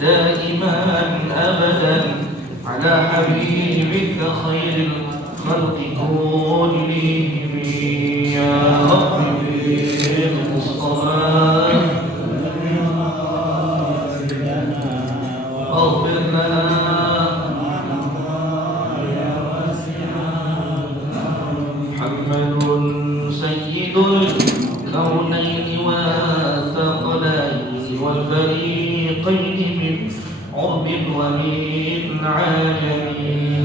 دائما أبدا على حبيبك خير الخلق كلهم يا رب بالمصطفى واغفر لنا محمد سيد الكونين والثقلين والفريقين من عرب ومن عجم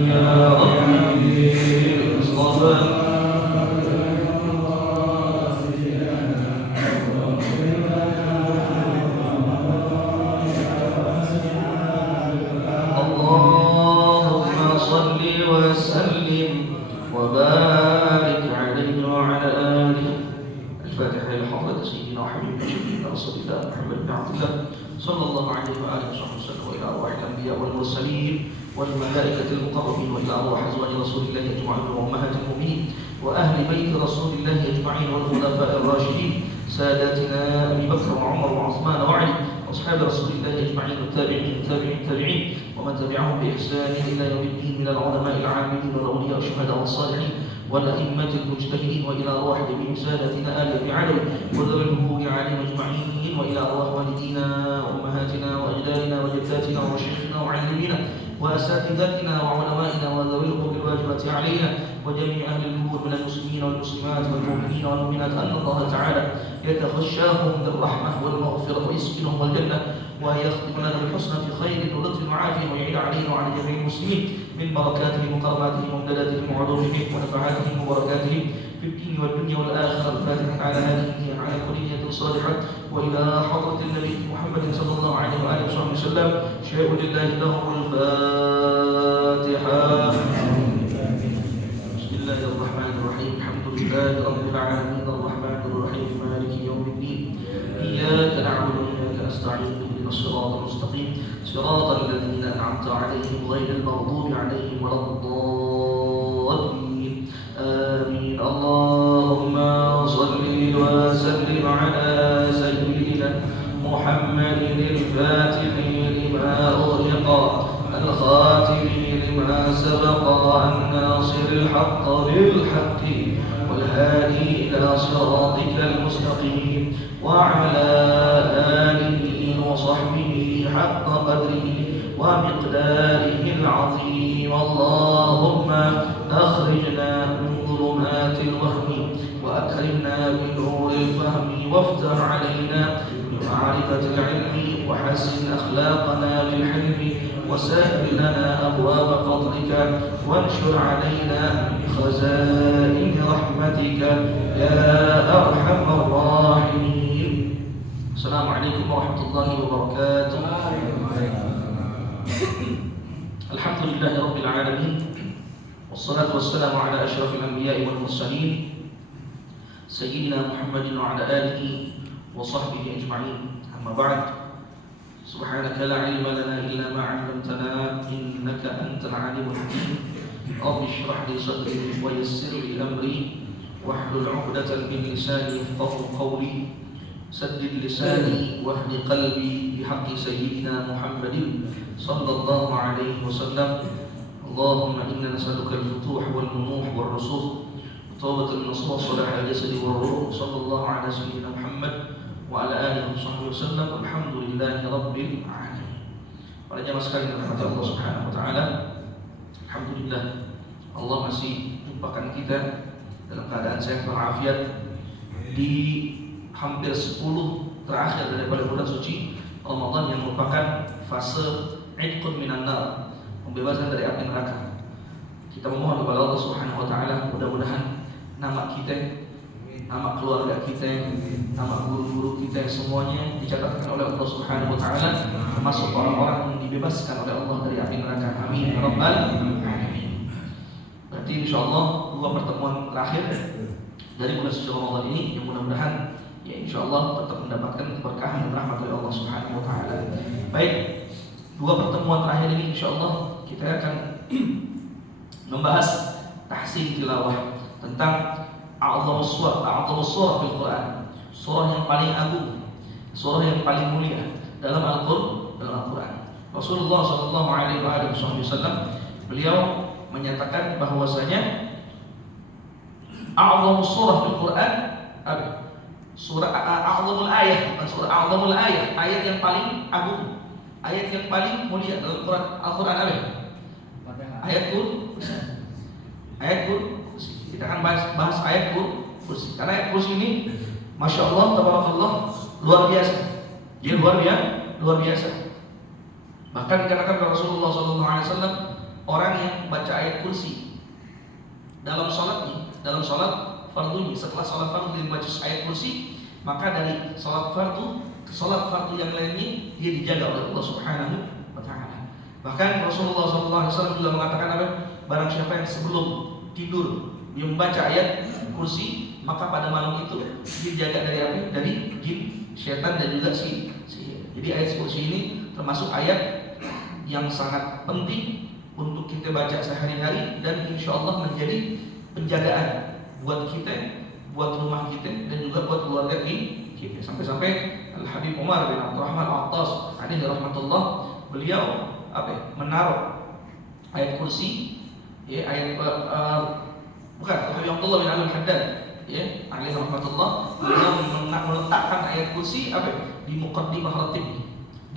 يا رب بالمصطفى اللهم صل وسلم وبارك عليه وعلى آله. الفاتحة لحضرة سيدنا وحبيبنا شفيعنا رسول الله محمد بن عبد الله صلى الله عليه وآله وصحبه وسلم، وإلى أرواح الأنبياء والمرسلين والملائكة المقربين، وإلى أرواح أزواج رسول الله أجمعين وأمهات المؤمنين وأهل بيت رسول الله أجمعين والخلفاء الراشدين ساداتنا أبي بكر وعمر وعثمان وعلي وأصحاب رسول الله أجمعين والتابعين ومن تبعهم بإحسان إلى يوم الدين من العلماء العاملين والأولياء والشهداء والصالحين والأئمة المجتهدين، وإلى أرواح جميع سادتنا آل أبي علي وذوي النبوة عليهم أجمعين، وإلى أرواح والدينا وأمهاتنا وأجدادنا وجداتنا ومشايخنا ومعلمينا وأساتذتنا وعلمائنا وذوي الحقوق الواجبة علينا وجميع أهل النور من المسلمين والمسلمات والمؤمنين والمؤمنات أن الله تعالى يتغشاهم بالرحمة والمغفرة ويسكنهم الجنة ويختم لنا بالحسنى في خير ولطف وعافية ويعيد علينا وعلى جميع المسلمين من بركاتهم وكراماتهم وامتداداتهم وعلومهم ونفعاتهم وبركاتهم في الدين والدنيا والآخرة. الفاتحة على هذه على كل نية صالحة وإلى حضرة النبي محمد صلى الله عليه وآله وصحبه وسلم. شيء لله لهم الفاتحة. بسم الله الرحمن الرحيم. الحمد لله رب العالمين الرحمن الرحيم مالك يوم الدين إياك نعبد وإياك نستعين اهدنا الصراط المستقيم صراط الذين أنعمت عليهم غير المغضوب عليهم ولا الضالين آمين. اللهم صل وسلم على سيدنا محمد الفاتح لما أغلق الخاتم لما سبق الناصر الحق بالحق والهادي إلى صراطك المستقيم وعلى آله وصحبه حق قدره ومقداره العظيم. اللهم أخرجنا من ظلمات الوهم وأكرمنا بنور الفهم وافتح علينا بمعرفة العلم وحسن أخلاقنا بالحلم وسهل لنا أبواب فضلك وانشر علينا بخزائن رحمتك يا أرحم الراحمين. السلام عليكم ورحمة الله وبركاته. الحمد لله رب العالمين والصلاة والسلام على أشرف الأنبياء والمرسلين سيدنا محمد وعلى آله وصحبه أجمعين. أما بعد، سبحانك لا علم لنا إلا ما علمتنا إنك أنت العليم الحكيم. رب اشرح لي صدري ويسر لي أمري واحلل عقدة من لساني يفقهوا قولي سدد لساني واهد قلبي بحق سيدنا محمد صلى الله عليه وسلم. اللهم إنا نسألك الفتوح والمنوح والرسوخ وتوبة النصوح وصلاح الجسد والروح. صلى الله على سيدنا محمد وعلى آله وصحبه وسلم. Alhamdulillahi Rabbil Alamin. Para jamaah sekalian yang dirahmati Allah Subhanahu wa taala, alhamdulillah Allah masih menyumpahkan kita dalam keadaan sehat walafiat di hampir 10 terakhir daripada bulan suci Ramadan yang merupakan fase Idqun minan nar, pembebasan dari api neraka. Kita memohon kepada Allah Subhanahu wa taala mudah-mudahan nama kita, nama keluarga kita, nama guru-guru kita semuanya dicatatkan oleh Allah Subhanahu wa taala termasuk orang-orang yang dibebaskan oleh Allah dari api neraka. Amin ya rabbal alamin. Berarti insyaallah dua pertemuan terakhir dari bulan suci Ramadan ini yang mudah-mudahan ya insyaallah tetap mendapatkan keberkahan dan rahmat dari Allah Subhanahu wa taala. Baik, dua pertemuan terakhir ini insyaallah kita akan membahas tahsin tilawah tentang a'dhamus surah fil Quran, surah yang paling agung, surah yang paling mulia dalam Al-Quran. Rasulullah Shallallahu Alaihi Wasallam beliau menyatakan bahwasanya a'zamus surah fil Quran surah a'zamul ayah, bukan surah a'zamul ayah, ayat yang paling agung, ayat yang paling mulia dalam Quran Al-Quran apa? Ayat kursi. Ayat kursi. Kita akan bahas ayat kursi. Karena ayat kursi ini, masya Allah, tabarakallah, luar biasa. Dia luar biasa. Bahkan dikatakan oleh Rasulullah SAW, orang yang baca ayat kursi dalam sholatnya, dalam sholat fardunya, setelah sholat fardu dia baca ayat kursi, maka dari sholat fardu ke sholat fardu yang lainnya dia dijaga oleh Allah Subhanahu wa Ta'ala. Bahkan Rasulullah SAW juga mengatakan apa? Barang siapa yang sebelum tidur dia membaca ayat kursi, maka pada malam itu dijaga dari apa? Dari jin, syaitan dan juga sihir. Jadi ayat kursi ini termasuk ayat yang sangat penting untuk kita baca sehari-hari dan insya Allah menjadi penjagaan buat kita, buat rumah kita dan juga buat keluarga kita. Sampai-sampai Al-Habib Umar bin Abdurrahman Al-Attas alaihi rahmatullah, beliau menaruh ayat kursi, ya, ayat bukan Habib Abdullah bin Al-Haddad, ya, alaihi rahmatullah, beliau meletakkan ayat kursi di muqaddimah ratibnya,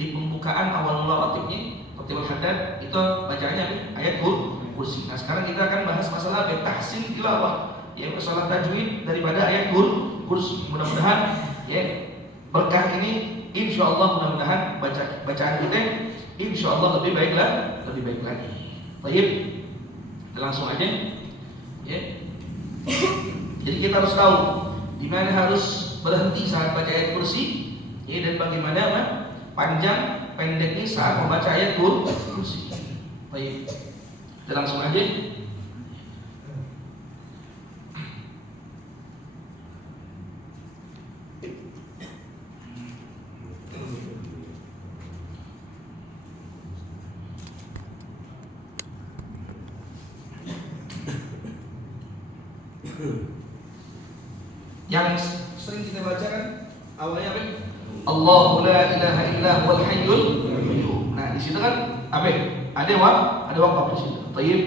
di pembukaan awal mula ratibnya. Ratibul Haddad itu bacaannya ayat kursi. Nah, sekarang kita akan bahas masalah tahsin tilawah, ya, masalah tajwid daripada ayat kursi. Mudah-mudahan ya berkah ini insyaallah, mudah-mudahan bacaan kita insyaallah lebih baik lagi. Baik, kita langsung aja ya. Jadi kita harus tahu di mana harus berhenti saat baca ayat kursi, ya, dan bagaimana panjang pendeknya saat membaca ayat kursi. Baik, kita langsung aja. Yang sering kita baca kan awalnya apa? Allahu la ilaha illa huwal hayyul qayyum. Nah, di situ kan apa? Ada waqaf di situ. Baik.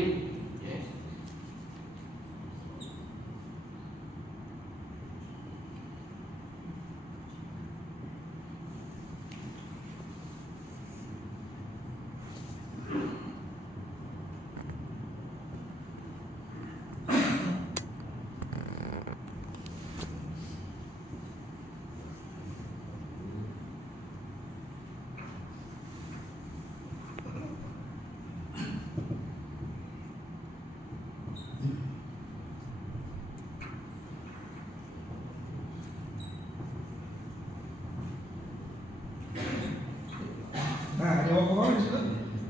Nah, ada waqaf di situ.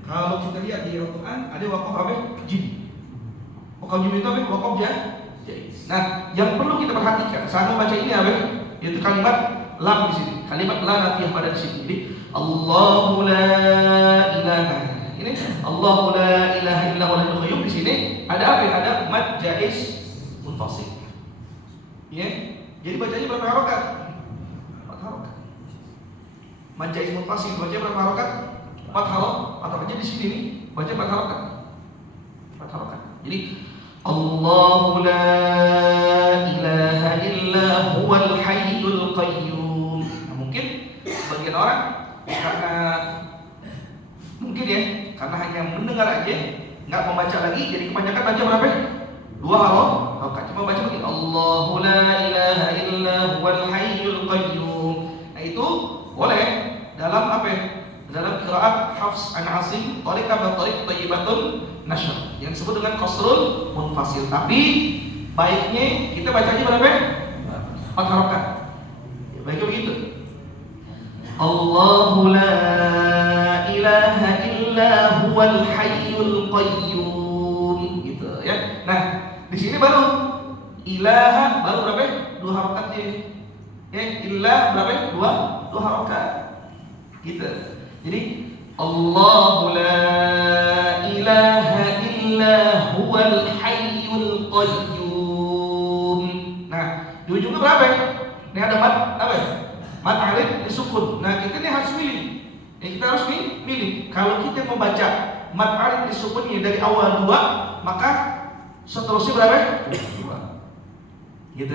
Kalau kita lihat di Al-Quran ada waqaf apa? Jim. Waqaf jim itu apa? Waqaf jaiz. Nah, yang perlu kita perhatikan saat membaca ini apa? Yaitu kalimat lam di sini. Kalimat la nafiyah pada di sini. Jadi Allahu la ilaha. Ini Allahu la ilaha illa huwal qayyum, di sini ada apa? Ada mad jaiz munfasil. Ya. Jadi bacanya berapa harokat? 4 harokat. Mad jaiz munfasil baca berapa harokat? 4 harokat. Atau aja di sini nih baca 4 harokat. 4 harokat. Jadi Allahu la ilaha illa huwal hayyul qayyum. Nah, mungkin sebagian orang karena mungkin ya, karena hanya mendengar aja, nggak membaca lagi, jadi kebanyakan baca berapa? 2 harokat. Cuma baca begini, Allahu la ilaha illa huwal hayyul qayyum. Nah, itu boleh dalam apa? Dalam qiraat Hafs an Asim, tariqah wa tariq thayyibatun nashr, yang disebut dengan qasrul munfasil. Tapi baiknya kita bacanya berapa? 4 harokat. Ya, baiknya begitu. Allahu la ilaha illa huwal hayyul qayyum, gitu ya. Nah, di sini baru ilaha baru berapa? 2 harokat ya. Ya, ilah berapa? 2 harokat. Gitu. Jadi Allahu la ilaha illa huwal hayyul qayyum. Nah, di ujungnya berapa? Ini ada mat apa? Mat alif disukun. Nah, kita ini harus pilih. Kita kita harus milih. Kalau kita mau baca mad alif disukunnya dari awal 2, maka seterusnya berapa? 2. Gitu.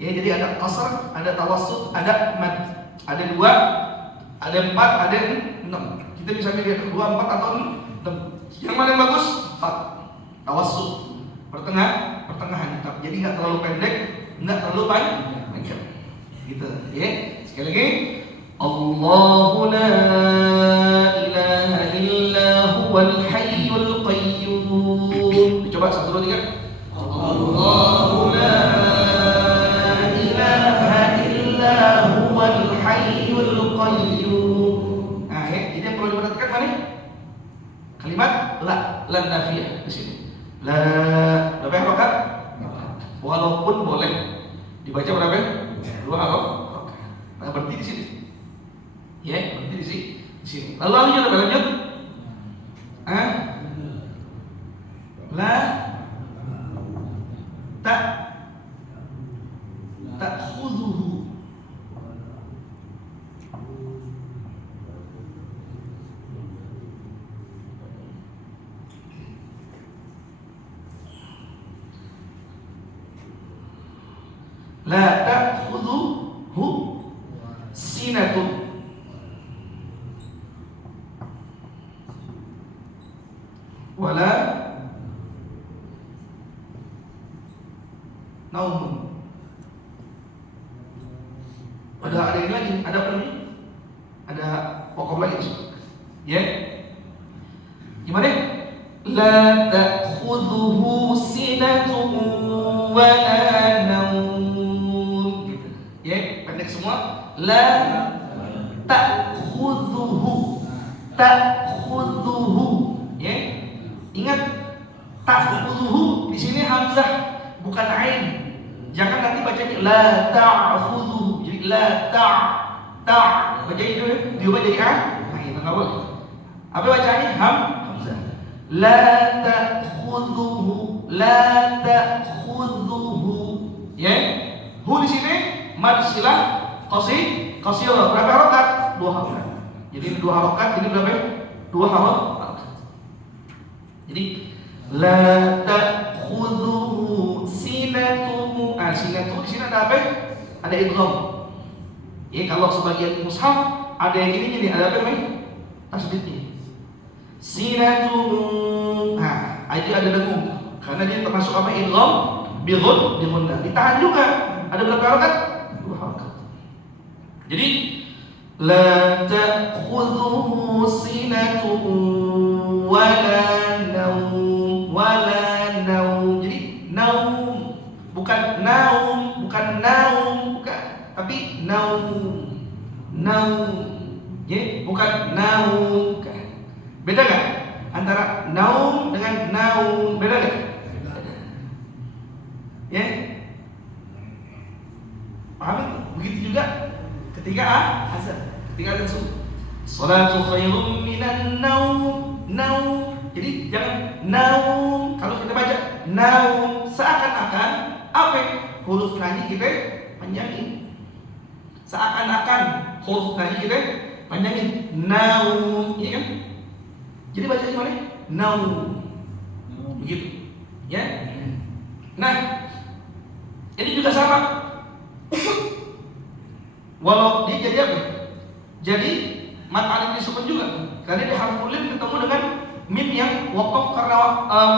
Ya, jadi ada qasr, ada tawassut, ada mad. Ada 2, ada 4, ada 6. Kita bisa milih 2, 4 atau 6. Yang mana yang bagus? 4. Tawassut. Pertengahan. Jadi nggak terlalu pendek, nggak terlalu panjang. Gitu. Ya. Sekali lagi. Allahu la ilaha illa huwal hayyul qayyum. Coba 1, 2, 3. Allahu la ilaha illa huwal hayyul qayyum. Nah, ya, ini yang perlu diperhatikan mana? Kalimat la nafiyah di sini. La berapa harokat? Walaupun boleh dibaca berapa? 2 harokat. Nah, berarti di sini. Ya, berarti di sini. Lalu lanjut. La ta'khudhuhu. La ta'khudhuhu sinatun wala naumun. Ada ini lagi, ada apa nih? Ada pokok lagi. Ya. Gimana? La ta'khudhuhu sinatun wala naum. Gitu. Ya, pendek semua. La ta'khudhuhu. Ya. Ingat, ta'khudhuhu di sini hamzah, bukan ain. Jangan nanti bacanya la ta'khudhuhu. Jadi la baca itu diubah jadi a. Nah, itu enggak boleh. Apa bacanya? Hamzah. La ta'khudhuhu. Ya. Hu di sini mad silah qasir. Berapa harokat? 2 harokat. Jadi 2 harokat, ini berapa? 2 harokat. Jadi la ta'khudhuhu sinatun. Sinatun di sini ada apa? Ada idgham. Ya, kalau sebagian mushaf ada yang ini nih, ada apa namanya? Tasdidnya. Sinatun. Nah, itu ada dengung. Karena dia termasuk apa? Idgham bi ghunnah. Ditahan juga. Ada berapa harokat? 2 harokat. Jadi la ta'khudhuhu sinatun wala naum. Jadi naum, bukan naum, tapi naum. Ya, bukan naum. Beda enggak? Antara naum dengan naum, beda enggak? Ya. Paham itu? Begitu juga ketika azan. Ketika azan subuh. Salatu khairum minan naum. Jadi jangan naum. Kalau kita baca naum, seakan-akan apa? Huruf nahyi kita panjangin. Seakan-akan huruf nahyi kita panjangin. Naum, ya kan? Jadi bacanya gimana? Naum. Begitu. Ya. Nah, ini juga sama. Walau dia jadi apa? Jadi mad alif disukun juga. Karena dia harful lim ketemu dengan mim yang waqaf karena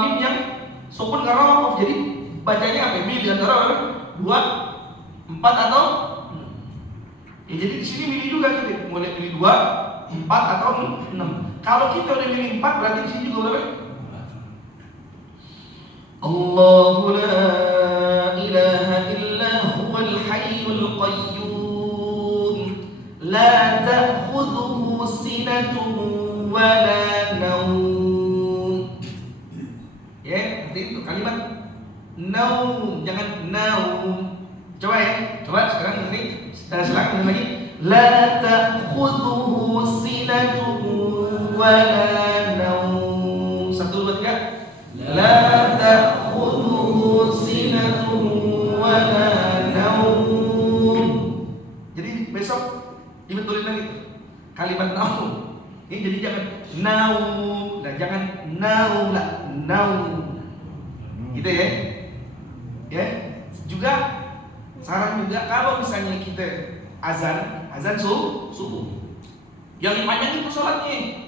mim yang sukun karena waqaf. Jadi bacanya apa? Mim di antara 2, 4 atau ya, jadi di sini milih juga kita. Boleh pilih 2, 4 atau 6. Kalau kita udah milih 4 berarti di sini juga berapa? Allahu la ilaha illa huwal hayyul qayyum la ta'khudhuhu sinatun wala naum. Ya, itu kalimat naum, jangan naum. Coba ya, sekarang ini sekarang lagi. La ta'khudhuhu sinatun wala naum. 1, 2, 3. La ta'khudhuhu sinatun wala naum. Jadi besok dibetulin lagi kalimat naum. Ini jadi jangan naum, nah jangan naum lah, naum. Gitu ya. Ya. Juga saran juga kalau misalnya kita azan subuh. Yang dipanjangin tuh sholatnya.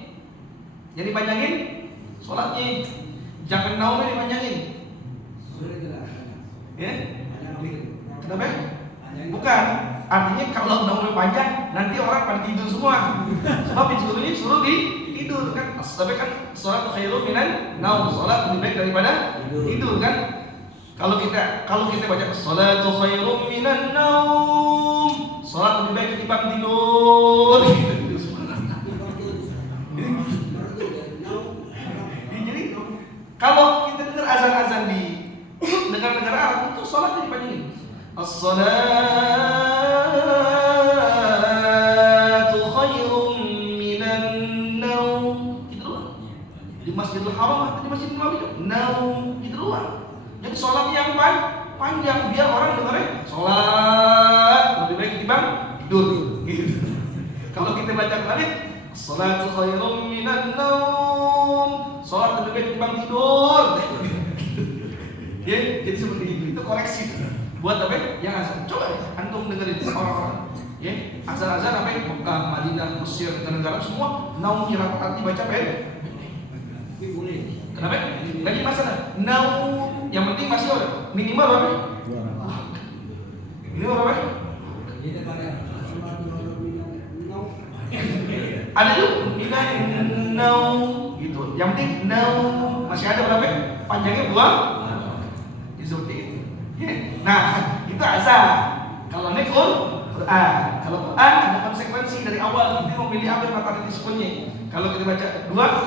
Yang dipanjangin sholatnya. Jangan naumnya dipanjangin. Ya? Kenapa? Bukan. Artinya kalau naumnya panjang, nanti orang pada tidur semua. Sebab disuruhnya suruh tidur kan. Tapi kan sholat khairum minan naum. Sholat lebih baik daripada tidur kan. Kalau kita baca sholatu khairum minan naum, sholat lebih baik ketimbang tidur. Jadi kalau kita dengar azan-azan di negara-negara Arab itu sholatnya dipanjangin. As-salatu khairum minan naum. Gitu doang. Di Masjidil Haram atau di Masjidil Nabawi naum gitu doang. Jadi sholatnya yang panjang biar orang dengarnya sholat lebih baik ketimbang tidur. Gitu. Kalau kita baca balik sholatu khairum minan naum, sholat lebih baik ketimbang tidur. Ya, jadi seperti itu. Itu koreksi buat apa? Yang azan. Coba deh antum dengerin orang-orang. Ya, azan-azan apa? Mekah, Madinah, Mesir, negara-negara semua naum kira arti baca pendek. Kenapa? Lagi masalah naum. Yang penting masih minimal berapa? Minimal berapa? Ada tuh minan naum gitu. Yang penting naum masih ada berapa? Panjangnya buang. Seperti itu. Nah, itu azan. Kalau ini Quran. Kalau Quran ada konsekuensi dari awal kita memilih apa yang materi disebutnya. Kalau kita baca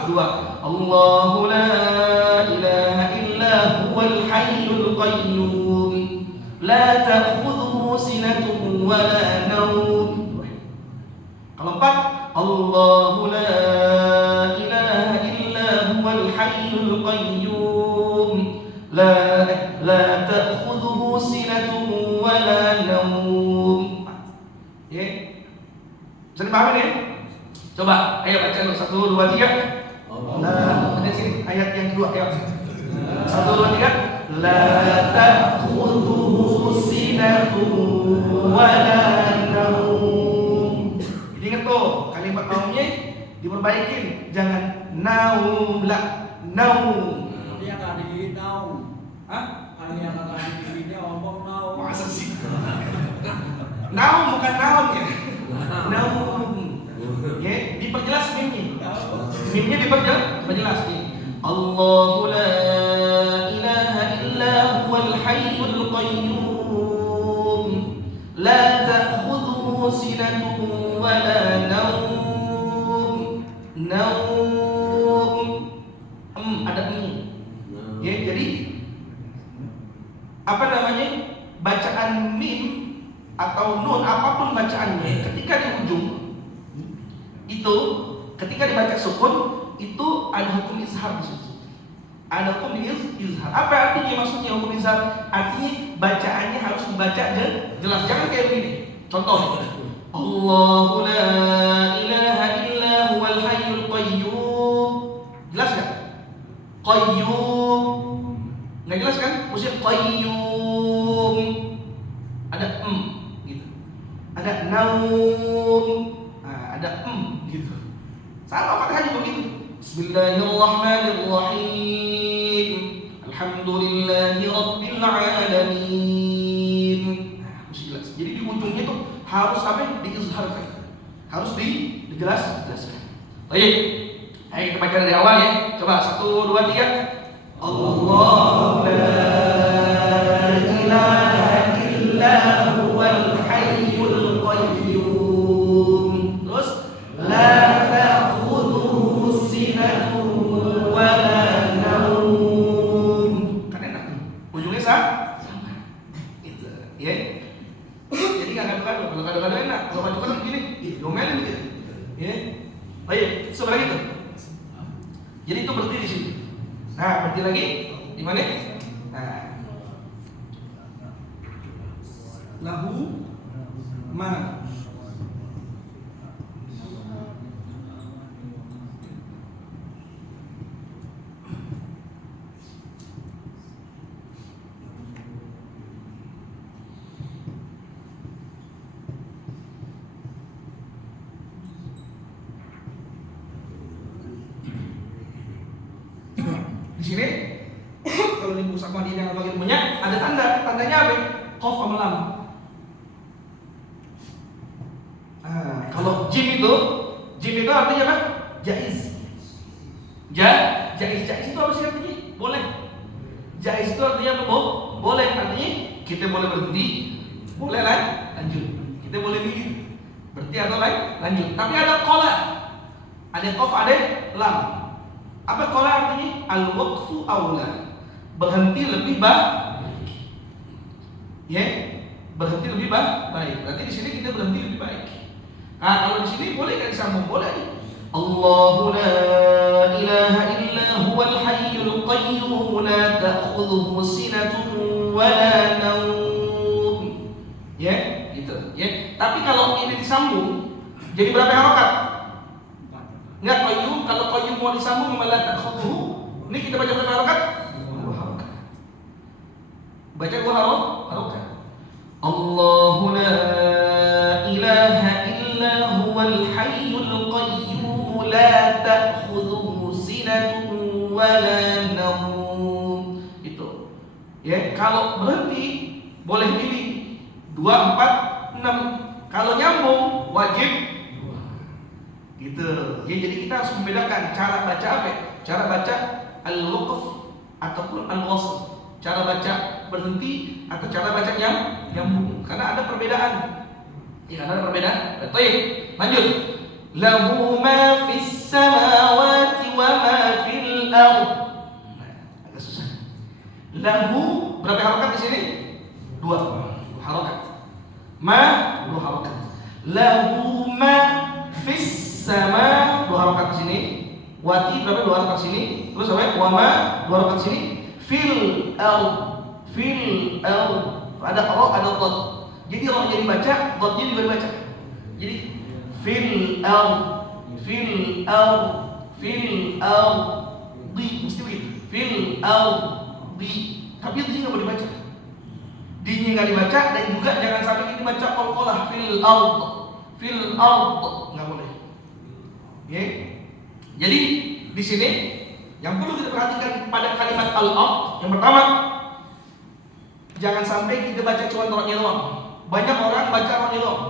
dua. Allahu la ilaha illa huwal hayyul qayyum. La ta'khudhuhu sinatun wa la nawm. Kalau empat, Allahu la ilaha illa huwal hayyul qayyum. La ta'khudhuhu sinatun wa la nawm. Ya. Bisa dipahami ya? Coba, ayo baca dulu 1, 2, 3. Nah, ada sini ayat yang kedua ya. 1, 2, 3. La ta'khudhuhu sinatun wa la nawm. Ingat tuh, kalimat naumnya diperbaikin, jangan naum la naum. Dia enggak digigit naum. Hah? Kalau yang enggak digigitnya ngomong naum. Masa sih? Naum bukan naum ya. Naum. Ya, diperjelas mimnya. Mimnya diperjelas nih. Allahu la ilaha illa huwal hayyul qayyum. La ta'khudhuhu sinatun wa la nawm. Nawm. Ada ini. Ya, jadi apa namanya? Bacaan mim atau nun apapun bacaannya ketika di ujung itu ketika dibaca sukun itu ada hukum izhar di situ. Ada hukum izhar. Apa artinya maksudnya hukum izhar? Artinya bacaannya harus dibaca jelas. Jangan kayak begini. Contoh. Allahu la ilaha illa huwal hayyul qayyum. Jelas enggak? Qayyum. Enggak jelas kan? Mesti qayyum. Ada gitu. Ada naum. Ada gitu. Sama Fatihah juga begitu. Bismillahirrahmanirrahim. Alhamdulillahi rabbil alamin. Mesti jelas. Jadi di ujungnya itu harus apa? Diizharkan. Harus dijelaskan. Baik. Ayo kita baca dari awal ya. Coba 1, 2, 3. Allahu la ilaha illa huwal hayyul qayyum. La ta'khudhuhu sinatun wa la nawm. Kan enak nih. Ujungnya sama. Gitu. Ya. Jadi enggak gaduh-gaduh. Kalau gaduh-gaduh enak. Kalau gaduh-gaduh begini, domelin gitu. Ya. Baik, seperti itu. Jadi itu berarti di sini. Nah, berarti lagi di mana? Nah. Lahu ma Di sini kalau di Mushaf Madinah yang bagian punya ada tanda. Tandanya apa? Qaf sama lam. Kalau jim itu artinya apa? Jaiz. Jaiz itu apa sih artinya? Boleh. Jaiz itu artinya apa? Boleh. Artinya kita boleh berhenti, boleh lanjut. Kita boleh milih berhenti atau lanjut. Tapi ada qala. Ada qaf, ada lam. Apa qala artinya? Al-waqfu aula. Berhenti lebih baik. Ya, berhenti lebih baik. Berarti di sini kita berhenti lebih baik. Nah, kalau di sini boleh kan disambung? Boleh. Allahu la ilaha illa huwal hayyul qayyum la ta'khudhuhu sinatun wa la nawm. Ya, gitu. Ya. Tapi kalau ini disambung, jadi berapa harokat? Enggak qayyum, kalau qayyum mau disambung sama la ta'khudhuhu, ini kita baca berapa harokat? 2 harokat. Baca 2 harokat. Allahu la ilaha illa huwal hayyul qayyum la ta'khudhuhu sinatun wa la nawm. Itu. Ya, kalau berhenti boleh pilih 2, 4, 6. Kalau nyambung wajib 2. Gitu. Ya, jadi kita harus membedakan cara baca apa? Cara baca al-waqf ataupun al-wasl. Cara baca berhenti atau cara baca nyambung. Karena ada perbedaan. Ya, ada perbedaan. Baik, lanjut. Lahu ma fis samawati wa ma fil ardh. Agak susah. Lahu berapa harokat di sini? 2 harokat. Ma 2 harokat. Lahu ma fis sama 2 harokat di sini. Wati berapa? 2 harokat sini. Terus apa? Wa ma 2 harokat sini. Fil ardh. Ada ro, ada dot. Jadi ro-nya dibaca, dotnya juga dibaca. Jadi fil ardh di mesti begitu. Fil di. Tapi D nggak boleh dibaca. D-nya nggak dibaca dan juga jangan sampai kita baca qalqalah fil ardh nggak boleh. Oke. Jadi di sini yang perlu kita perhatikan pada kalimat al-ard yang pertama, jangan sampai kita baca cuma ro-nya doang. Banyak orang baca ro-nya doang.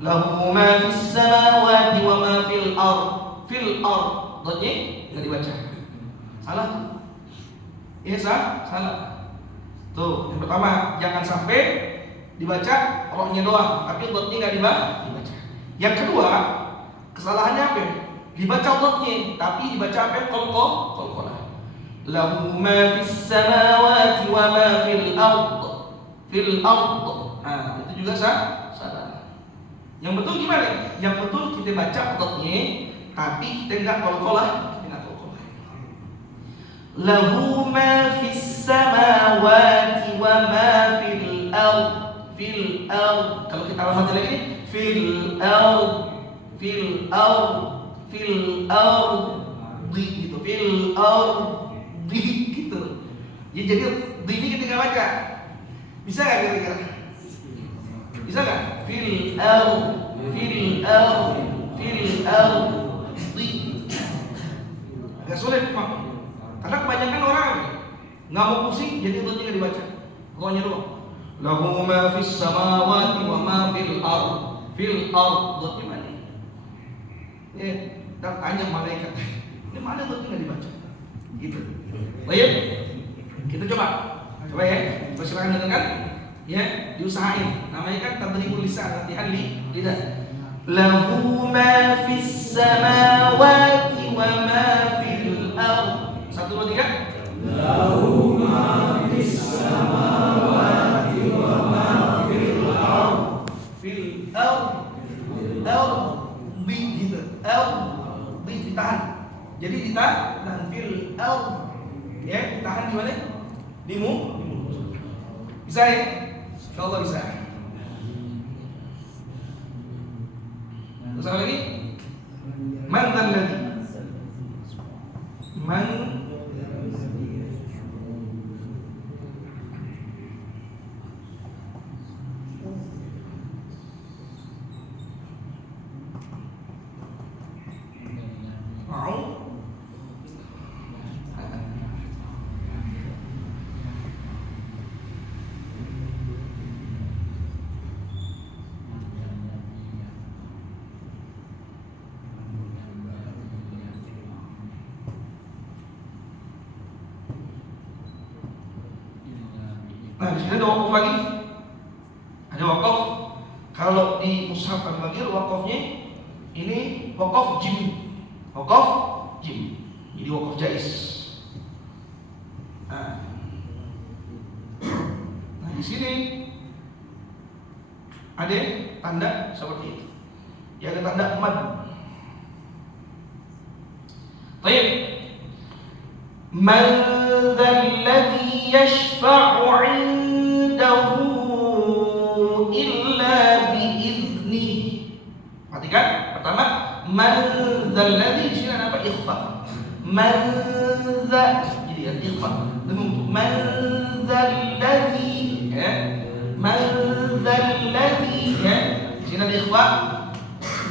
Lahu ma fis samawati wa ma fil ardh. Fil ardh dotnya enggak dibaca. Salah tuh. Iya salah. Tuh, yang pertama jangan sampai dibaca ro-nya doang, tapi dotnya enggak dibaca. Yang kedua, kesalahannya apa? Dibaca dotnya, tapi dibaca apa? Qalqalah. Lahu ma fis samawati wa ma fil ardh. Fil ardh. Nah, itu juga salah. Yang betul gimana? Yang betul kita baca dotnya, tapi kita enggak qalqalah. Lahu ma fis samawati wa ma fil ardh. Fil ardh. Kalau kita baca lagi fil ardh gitu. Fil ardh gitu. Ya, jadi di ini kita nggak baca. Bisa nggak kira-kira? Bisa nggak? Fil ardh. Agak sulit mak. Karena kebanyakan orang nggak mau pusing, jadi itu nggak dibaca. Pokoknya doang. Lahu ma fis samawati wa ma fil ardh. Fil ardh dot gimana? Ya, dan tanya malaikat. Ini mana dotnya nggak dibaca? Gitu. Baik, kita coba ya. Silakan dengarkan. Ya, diusahain. Namanya kan tadribul lisan, latihan lidah. Lahu ma fis samawati wa ma fil ardh. 1, 2, 3. Lahu ma fis samawati wa ma fil ardh. Fil ardh gitu. Ditahan. Jadi ditahan fil ardh. Ya, ditahan di mana? Di mulut. Bisa ya? Insyaallah bisa. Terus apa lagi? Man dzalladzi? Man Nah, di sini ada wakaf lagi. Ada wakaf. Kalau di mushaf Al-Bagir wakafnya ini wakaf jim. Wakaf jim. Jadi wakaf jaiz. Nah, di sini ada tanda seperti itu. Ya, ada tanda mad. Baik. Man dzalladzi yashfa'u 'indahu illa bi'idznihi. Perhatikan, pertama man dzalladzi di sini ada apa? Ikhfa. Man jadi ya ikhfa. Dengan man dzalladzi ya. Man dzalladzi ya. Di sini ada ikhfa.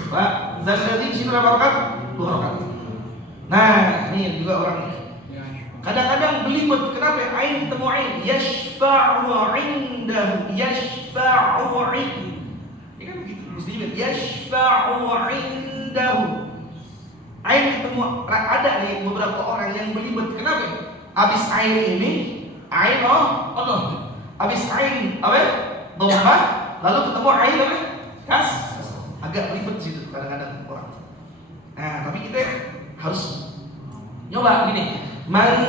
Pak, dzalladzi di sini berapa rakaat? 2 rakaat. Nah, ini juga orangnya. Kadang-kadang belibet, kenapa? Ain ketemu ain, yashfa'u 'indahu, yashfa'u 'indahu. Ya kan begitu, mestinya yashfa'u 'indahu. Ain ketemu, ada nih beberapa orang yang belibet, kenapa? Habis ain ini, ain Allah. Habis ain apa? Dhammah, lalu ketemu ain apa? Kas. Agak belibet situ kadang-kadang orang. Nah, tapi kita harus nyoba gini. Man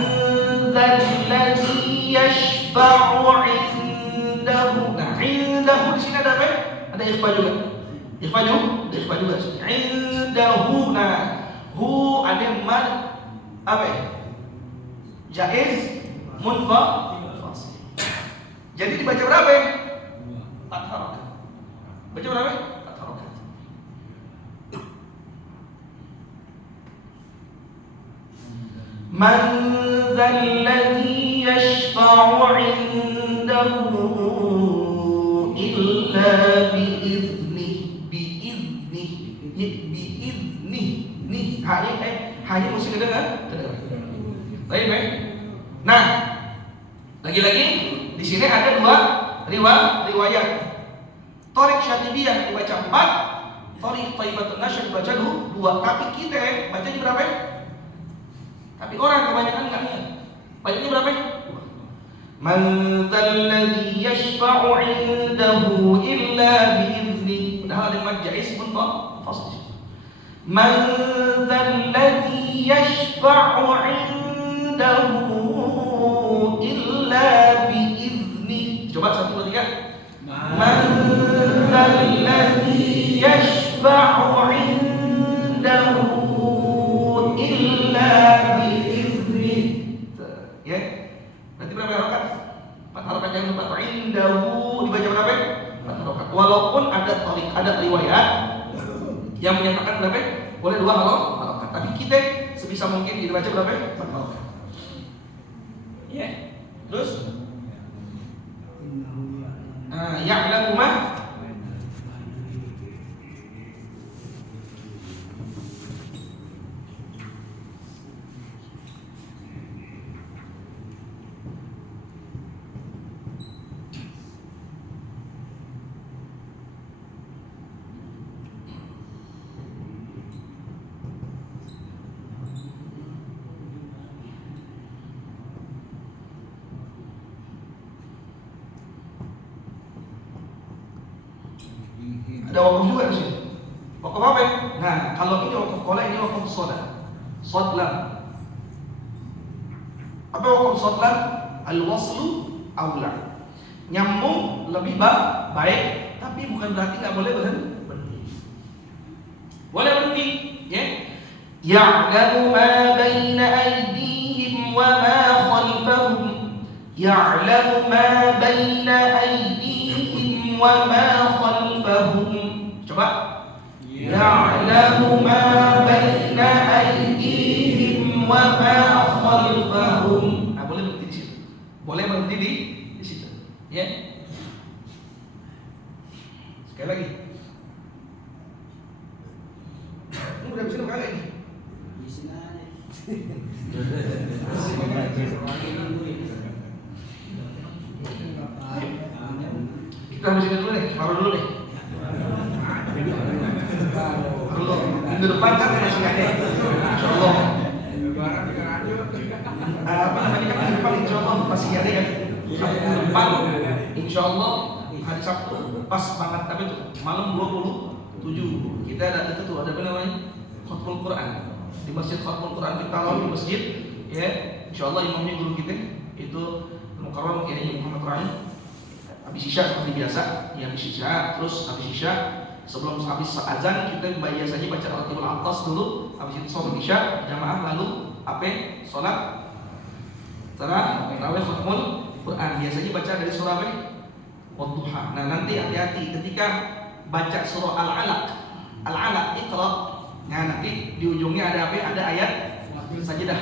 dzalladzi yashfa'u 'indahu. Nah, 'indahu di sini ada apa? Ada ikhfa juga. Ikhfa juga. 'Indahu. Nah, hu ada mad apa? Jaiz munfasil. Jadi dibaca berapa? 4 harakat. Baca berapa? 4 harakat. Man dzalladzi yashfa'u 'indahu illa bi'idznihi. Nih, hanya mesti kedengar. Baik. Nah, lagi-lagi di sini ada 2 riwayat. Thariq Syatibiyah dibaca 4, Thariq Thaibatun Nashr dibaca 2. Tapi kita bacanya berapa? Tapi orang kebanyakan enggak ingat. Bacanya berapa? Man dzalladzi yashfa'u 'indahu illa bi'idznihi. Padahal ada mad jaiz munfasil. Man dzalladzi yashfa'u 'indahu illa bi'idznihi. Coba 1 2 3. Man dzalladzi yashfa'u 'indahu illa bi'idznihi. Ya. Berarti berapa harakat? 4 harakat yang 4 indahu dibaca berapa? 4 harakat. Walaupun ada riwayat yang menyatakan berapa? Boleh 2 harakat. Tapi kita sebisa mungkin dibaca berapa? 4 harakat. Ya. Terus ya'lamu ma ada wakaf juga di sini. Wakaf apa? Nah, kalau ini wakaf qola, ini wakaf soda. Sodlam. Apa wakaf sodlam? Al-waslu aula. Nyambung lebih baik, tapi bukan berarti nggak boleh berhenti. Boleh berhenti, ya. Ya'lamu ma baina aydihim wa ma khalfahum. Ya'lamu ma baina aydihim wa ma khalfahum. Coba. Ya'lamu ma baina aydihim wa ma khalfahum. Nah, boleh berhenti di situ. Boleh berhenti di situ. Ya. Sekali lagi. Ini udah bisa kagak ini? Bisa. Kita habis ini dulu nih, taruh dulu nih. Dulu, minggu depan kan masih ada. Insyaallah. Apa namanya kan minggu depan insyaallah masih ada kan. Sabtu depan insya Allah hari Sabtu pas banget tapi itu malam 27 kita ada itu tuh ada apa namanya Khatmul Quran di masjid Khatmul Quran kita lalu di masjid ya insya Allah imamnya guru kita itu Mukarram kayaknya Muhammad Rai. Habis isya seperti biasa ya habis isya terus habis isya sebelum habis azan kita biasanya baca Al-Qur'an atas dulu habis itu sholat isya jamaah lalu sholat tarawih Khatmul Quran biasanya baca dari surah Wadduha. Nah nanti hati-hati ketika baca surah Al-Alaq Iqra. Nah nanti di ujungnya ada apa? Ada ayat sajadah.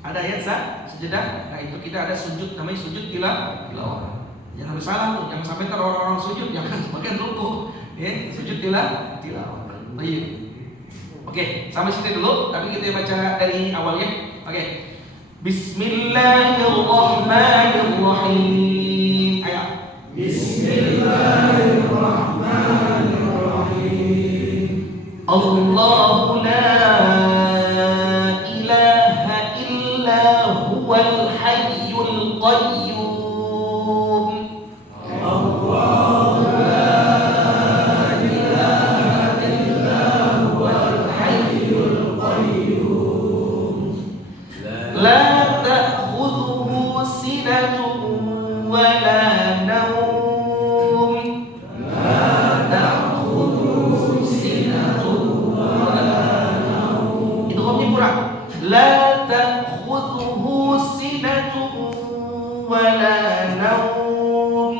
Ada ayat sajadah. Nah itu kita ada sujud namanya sujud tilawah. Jangan sampai salah tuh, jangan sampai ntar orang-orang sujud jangan sebagian ruku. Ya, sujud tilawah. Baik. Oke, sampai sini dulu tapi kita baca dari awalnya. Oke. Bismillahirrahmanirrahim. Ayo. Bismillahirrahmanirrahim. Allahu la ilaha illa huwal hayyul qayyum. Allahu la ilaha illa huwal hayyul qayyum. La ta'khudhuhu sinatun wa la nawm. لا تأخذه سنة ولا نوم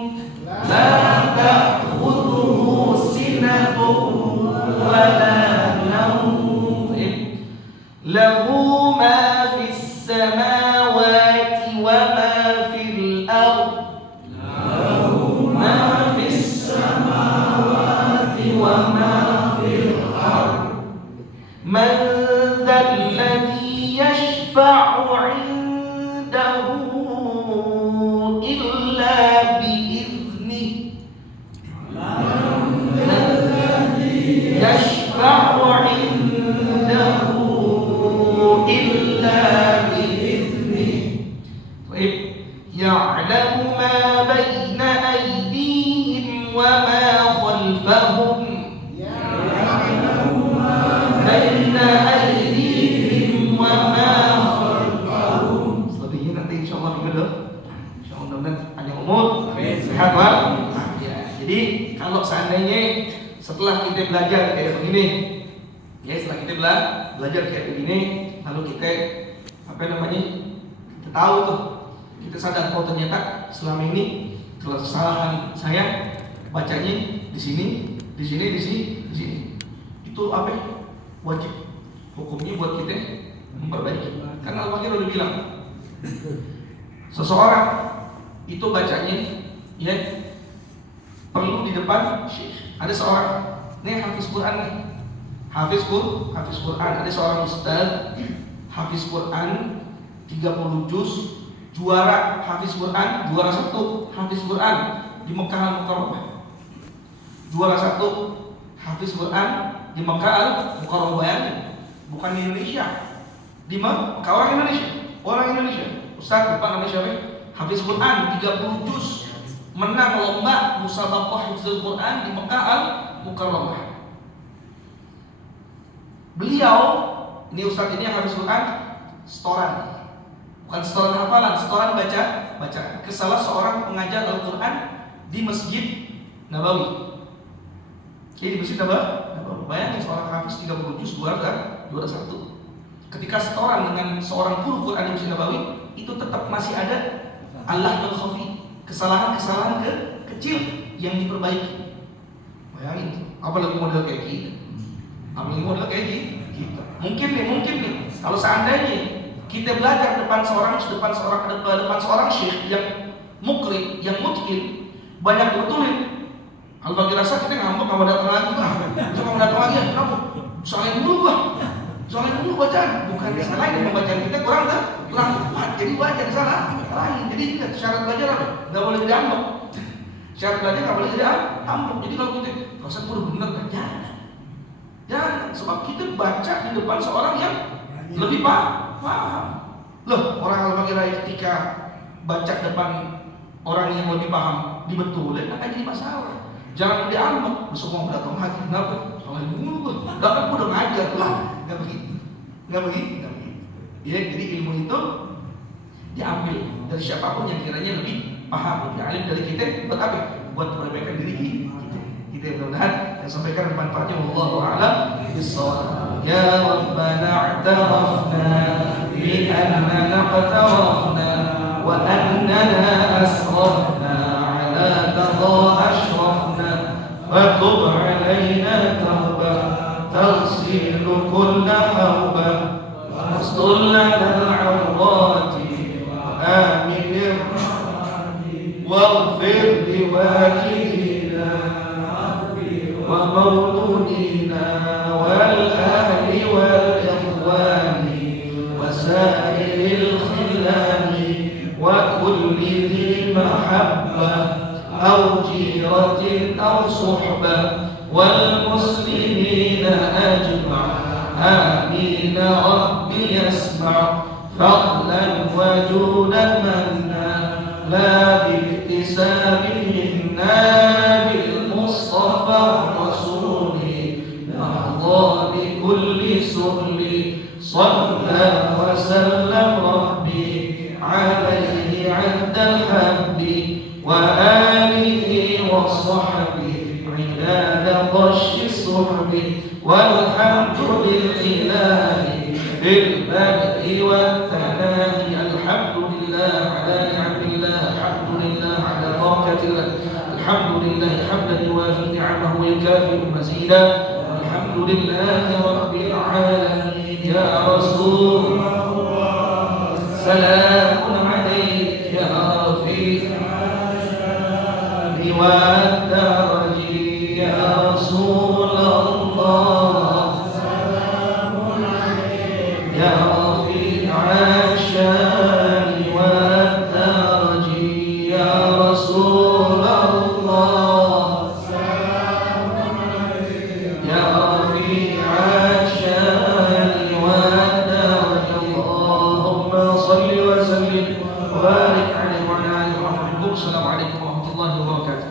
لا تأخذه سنة ولا نوم له ما في السماوات وما في الأرض له ما في السماوات وما في الأرض من ذا الذي يشفع عنده إلا بإذنه يشفع عنده إلا بإذنه يعلم ما بين أيديهم وما خلفهم بين أيديهم وما خلفهم. Selebihnya nanti insya Allah begitu. Insya Allah mudah-mudahan panjang umur, sehat walafiat. Jadi kalau seandainya setelah kita belajar kayak begini, ya setelah kita belajar kayak begini, lalu kita apa namanya? Kita tahu tuh, kita sadar oh ternyata selama ini kesalahan saya bacanya di sini, di sini, di sini, di sini. Itu apa? Wajib hukumnya buat kita memperbaiki. Karena Al-Baqarah udah bilang seseorang itu bacanya ya perlu di depan syekh. Ada seorang nih hafiz Quran nih. Hafiz Quran. Ada seorang ustaz hafiz Quran 30 juz, juara hafiz Quran, juara 1 hafiz Quran di Mekah Al-Mukarramah. Juara 1 hafiz Quran di Mekah Al-Mukarramah, bayangin, bukan di Indonesia. Di Mekah orang Indonesia. Ustaz depan namanya siapa? Hafiz Quran 30 juz, menang lomba musabaqah hifdzul Quran di Mekah Al-Mukarramah. Beliau ini ustaz ini yang hafiz Quran setoran. Bukan setoran hafalan, setoran baca ke salah seorang pengajar Al-Quran di Masjid Nabawi. Jadi di Masjid Nabawi. Bayangin seorang hafiz 30 juz juara 1. Ketika setoran dengan seorang guru Quran di Masjid Nabawi, itu tetap masih ada Allah al-khafi, kesalahan-kesalahan kecil yang diperbaiki. Bayangin, apalagi model kayak gitu. Apalagi model kayak gitu. Mungkin nih, kalau seandainya kita belajar depan seorang syekh yang mukri, yang mutkin, banyak betulin. Kalau bagi rasa kita ngambek nggak mau datang lagi, kenapa? Soalnya dulu bacaan, bukan disalahin, pembacaan kita kurang tepat, jadi wajar salah lain. Jadi ingat syarat belajar apa? Nggak boleh jadi ambek. Syarat belajar nggak boleh jadi ambek. Jadi kalau kita rasa udah benar kan jangan, sebab kita baca di depan seorang yang lebih paham. Loh, orang Al-Baqarah ketika baca depan orang yang lebih paham dibetulin, akan jadi masalah. Jangan diambek, besok mau datang lagi, kenapa? Soalnya mulu, aku udah ngajar lah, nggak begitu. Ya, jadi ilmu itu diambil dari siapapun yang kiranya lebih paham, lebih alim dari kita. Buat apa? Buat perbaikan diri kita. Mudah-mudahan yang sampaikan bermanfaatnya. Wallahu a'lam bishawab. Ya Rabbana i'tarafna bi annana qatarafna wa annana asrafna ala qada ashrafna wa tub alaina tawbah taghsilu kulla hawbah واستر لنا العورات وآمن واغفر لوالدينا ومولودينا والأهل والإخوان وسائر الخلان وكل ذي محبة أو جيرة أو صحبة والمسلمين أجمع آمين ربي يسمع فضلا وجودا منا لا باكتساب منا بالمصطفى الرسول نحظى بكل سهل صلى وسلم ربي عليه عند الحب وآله وصحبه عداد طش الصحب والحمد لله في البدء والثناء الحمد لله على نعم الله الحمد لله على بركة الله الحمد لله حمدا يوافي نعمه ويكافئ مزيدا الحمد لله رب العالمين يا رسول الله سلام عليك يا رفيق والدرج يا رسول الله سلام عليك يا رفيع الشان والدرج يا رسول الله سلام عليك يا رفيع الشان والدرج اللهم صل وسلم وبارك عليه وعلى اله وصحبه السلام عليكم ورحمه الله وبركاته.